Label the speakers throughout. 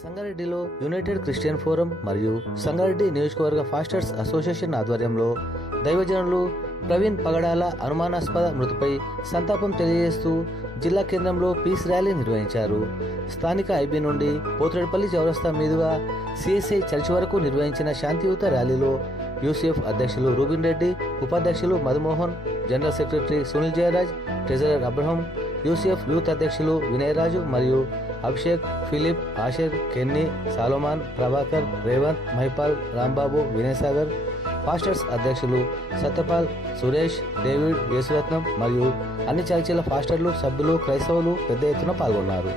Speaker 1: సంగారెడ్డిలో United Christian forum మరియు సంగారెడ్డి నియోజకవర్గ ఫాస్టర్స్ అసోసియేషన్ ఆధ్వర్యంలో దైవజనులు ప్రవీణ్ పగడాల అనుమానాస్పద మృతిపై సంతాపం తెలియజేస్తూ జిల్లా కేంద్రంలో పీస్ ర్యాలీ నిర్వహించారు. స్థానిక ఐబీ నుండి పోతిరెడ్డిపల్లి చౌరస్తా మీదుగా సిఎస్ఐ చర్చి వరకు నిర్వహించిన శాంతియుత ర్యాలీలో యూసీఎఫ్ అధ్యక్షులు రూబిన్ రెడ్డి ఉపాధ్యక్షులు Madhumohan general secretary Sunil Jayaraj treasurer Abraham UCF youth అధ్యక్షులు వినయరాజు మరియు Abhishek Philip Asher Kenny Solomon Prabhakar Revanth Mahipal Rambabu Vinayasagar pastors అధ్యక్షులు సత్యపాల్ సురేష్ డేవిడ్ యేసురత్నం మరియు అన్ని చర్చిల ఫాస్టర్లు సభ్యులు క్రైస్తవులు పెద్ద ఎత్తున పాల్గొన్నారు.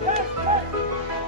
Speaker 1: yes, yes.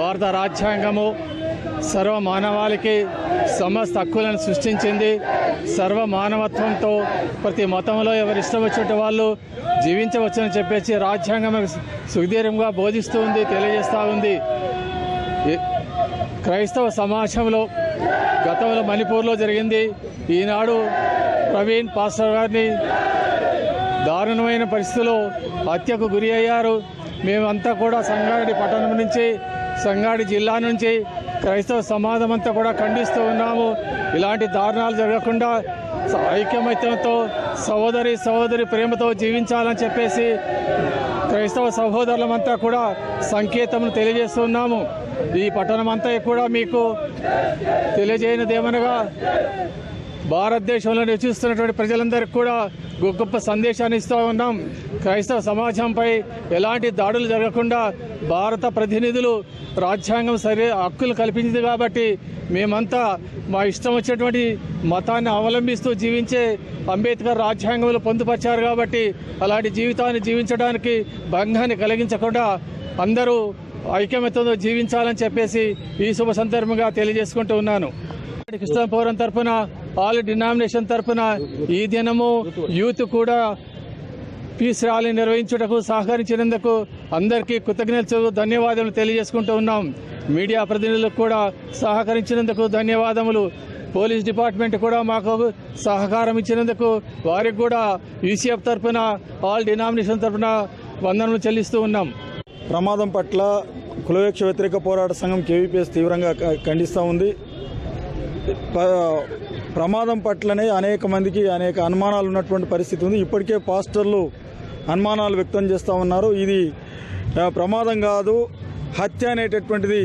Speaker 2: భారత రాజ్యాంగము సర్వ మానవాళికి సమస్త హక్కులను సృష్టించింది. సర్వ మానవత్వంతో ప్రతి మతంలో ఎవరు ఇష్టం వచ్చినట్టు వాళ్ళు జీవించవచ్చని చెప్పేసి రాజ్యాంగం సుదీర్ఘంగా బోధిస్తూ ఉంది తెలియజేస్తూ ఉంది. క్రైస్తవ సమాజంలో గతంలో మణిపూర్లో జరిగింది. ఈనాడు ప్రవీణ్ పాస్టర్ గారిని దారుణమైన పరిస్థితుల్లో హత్యకు గురి అయ్యారు. మేమంతా కూడా సంగారెడ్డి పట్టణం నుంచి సంగారెడ్డి జిల్లా నుంచి క్రైస్తవ సమాజం అంతా కూడా ఖండిస్తూ ఉన్నాము. ఇలాంటి దారుణాలు జరగకుండా ఐక్యమత్యంతో సహోదరి సహోదరి ప్రేమతో జీవించాలని చెప్పేసి క్రైస్తవ సహోదరులమంతా కూడా సంకేతం తెలియజేస్తున్నాము ఈ పట్టణం అంతా కూడా మీకు తెలియజేయనిదేమనగా భారతదేశంలో నివసిస్తున్నటువంటి ప్రజలందరికీ కూడా గొప్ప గొప్ప సందేశాన్ని ఇస్తూ ఉన్నాం. క్రైస్తవ సమాజంపై ఎలాంటి దాడులు జరగకుండా భారత ప్రతినిధులు రాజ్యాంగం సరే హక్కులు కల్పించింది కాబట్టి మేమంతా మా ఇష్టం వచ్చినటువంటి మతాన్ని అవలంబిస్తూ జీవించే అంబేద్కర్ రాజ్యాంగంలో పొందుపరిచారు కాబట్టి అలాంటి జీవితాన్ని జీవించడానికి భంగాన్ని కలిగించకుండా అందరూ ఐక్యమత్యంతో జీవించాలని చెప్పేసి ఈ శుభ సందర్భంగా తెలియజేసుకుంటూ ఉన్నాను. కృష్ణాపురం తరఫున ఆల్ డినామినేషన్ తరఫున ఈ దినము యూత్ కూడా పీస్ ర్యాలీ నిర్వహించుటకు సహకరించినందుకు అందరికీ కృతజ్ఞతలు ధన్యవాదాలు తెలియజేసుకుంటూ ఉన్నాం. మీడియా ప్రతినిధులకు కూడా సహకరించినందుకు ధన్యవాదములు. పోలీస్ డిపార్ట్మెంట్ కూడా మాకు సహకారం ఇచ్చినందుకు వారికి కూడా యూసీఎఫ్ తరఫున ఆల్ డినామినేషన్ తరఫున వందనలు చెల్లిస్తూ ఉన్నాం.
Speaker 3: ప్రమాదం పట్ల కులవేక్ష వ్యతిరేక పోరాట సంఘం కేవీపీఎస్ తీవ్రంగా ఖండిస్తూ ఉంది. ప్రమాదం పట్లనే అనేక మందికి అనేక అనుమానాలు ఉన్నటువంటి పరిస్థితి ఉంది. ఇప్పటికే పాస్టర్లు అనుమానాలు వ్యక్తం చేస్తూ ఉన్నారు. ఇది ప్రమాదం కాదు. హత్య అనేటటువంటిది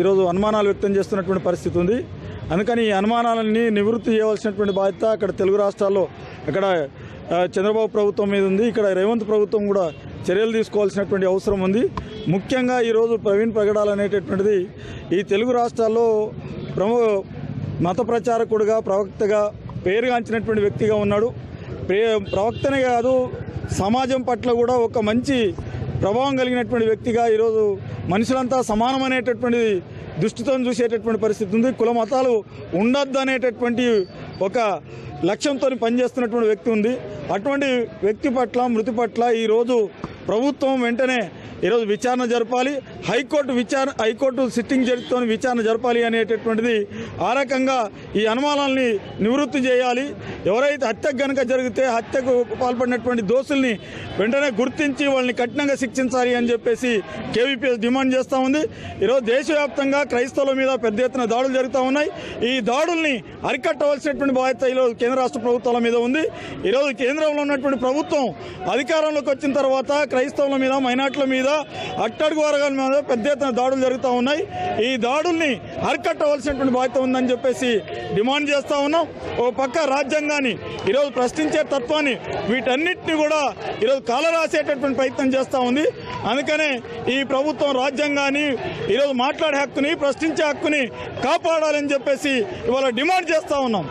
Speaker 3: ఈరోజు అనుమానాలు వ్యక్తం చేస్తున్నటువంటి పరిస్థితి ఉంది. అందుకని ఈ అనుమానాలన్నీ నివృత్తి చేయవలసినటువంటి బాధ్యత అక్కడ తెలుగు రాష్ట్రాల్లో అక్కడ చంద్రబాబు ప్రభుత్వం మీద ఉంది. ఇక్కడ రేవంత్ ప్రభుత్వం కూడా చర్యలు తీసుకోవాల్సినటువంటి అవసరం ఉంది. ముఖ్యంగా ఈరోజు ప్రవీణ్ పగడాల్ అనేటటువంటిది ఈ తెలుగు రాష్ట్రాల్లో ప్రము మత ప్రచారకుడుగా ప్రవక్తగా పేరుగాంచినటువంటి వ్యక్తిగా ఉన్నాడు. ప్రవక్తనే కాదు సమాజం పట్ల కూడా ఒక మంచి ప్రభావం కలిగినటువంటి వ్యక్తిగా ఈరోజు మనుషులంతా సమానమనేటటువంటి దృష్టితో చూసేటటువంటి పరిస్థితి ఉంది. కుల మతాలు ఉండొద్దు అనేటటువంటి ఒక లక్ష్యంతో పనిచేస్తున్నటువంటి వ్యక్తి ఉంది. అటువంటి వ్యక్తి పట్ల మృతి పట్ల ఈరోజు ప్రభుత్వం వెంటనే ఈరోజు విచారణ జరపాలి. హైకోర్టు విచారణ హైకోర్టు సిట్టింగ్ జడ్జితో విచారణ జరపాలి అనేటటువంటిది ఆ రకంగా ఈ అనుమానాలని నివృత్తి చేయాలి. ఎవరైతే హత్య గనుక జరిగితే హత్యకు పాల్పడినటువంటి దోషుల్ని వెంటనే గుర్తించి వాళ్ళని కఠినంగా శిక్షించాలి అని చెప్పేసి కేవీపీఎస్ డిమాండ్ చేస్తూ ఉంది. ఈరోజు దేశవ్యాప్తంగా క్రైస్తవుల మీద పెద్ద ఎత్తున దాడులు జరుగుతూ ఉన్నాయి. ఈ దాడుల్ని అరికట్టవలసినటువంటి బాధ్యత ఈరోజు కేంద్ర రాష్ట్ర ప్రభుత్వాల మీద ఉంది. ఈరోజు కేంద్రంలో ఉన్నటువంటి ప్రభుత్వం అధికారంలోకి వచ్చిన తర్వాత క్రైస్తవుల మీద మైనార్టీల మీద అట్టడుగు వర్గాల మీద పెద్ద ఎత్తున దాడులు జరుగుతూ ఉన్నాయి. ఈ దాడుల్ని అరికట్టవలసినటువంటి బాధ్యత ఉందని చెప్పేసి డిమాండ్ చేస్తూ ఉన్నాం. ఓ పక్క రాజ్యాంగాన్ని ఈరోజు ప్రశ్నించే తత్వాన్ని వీటన్నిటిని కూడా ఈరోజు కాలరాసేటటువంటి ప్రయత్నం చేస్తూ ఉంది. అందుకనే ఈ ప్రభుత్వం రాజ్యాంగాన్ని ఈరోజు మాట్లాడే హక్కుని ప్రశ్నించే హక్కుని కాపాడాలని చెప్పేసి ఇవాళ డిమాండ్ చేస్తూ ఉన్నాం.